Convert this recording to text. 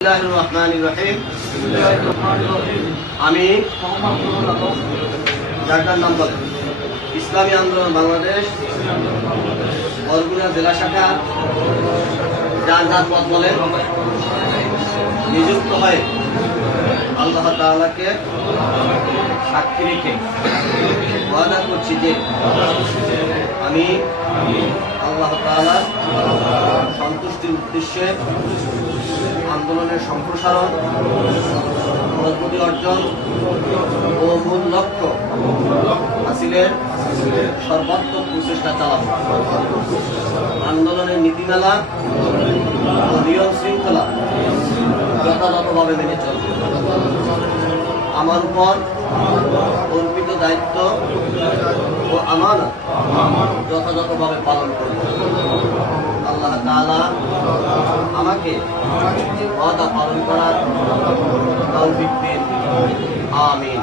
আমি ডাক্তার নাম বলেন ইসলামী আন্দোলন বাংলাদেশ বরগুনা জেলা শাখা যার পদ বলেন নিযুক্ত হয়ে আল্লাহ তাআলাকে সাক্ষী রেখে ওয়াদা করছি যে আমি আল্লাহ তাআলার সন্তুষ্টির উদ্দেশ্যে আন্দোলনের সম্প্রসারণ মজবুতি অর্জন ও মূল লক্ষ্য হাসিলের সর্বাত্মক প্রচেষ্টা চালাব। আন্দোলনের নীতিমালা ও নিয়ম শৃঙ্খলা যথাযথভাবে মেনে চলবে। আমার উপর অর্পিত দায়িত্ব ও আমানত যথাযথভাবে পালন করব। আল্লাহ তাআলা আমাকে ওয়াদা পালন করার তৌফিক দিন। আমিন।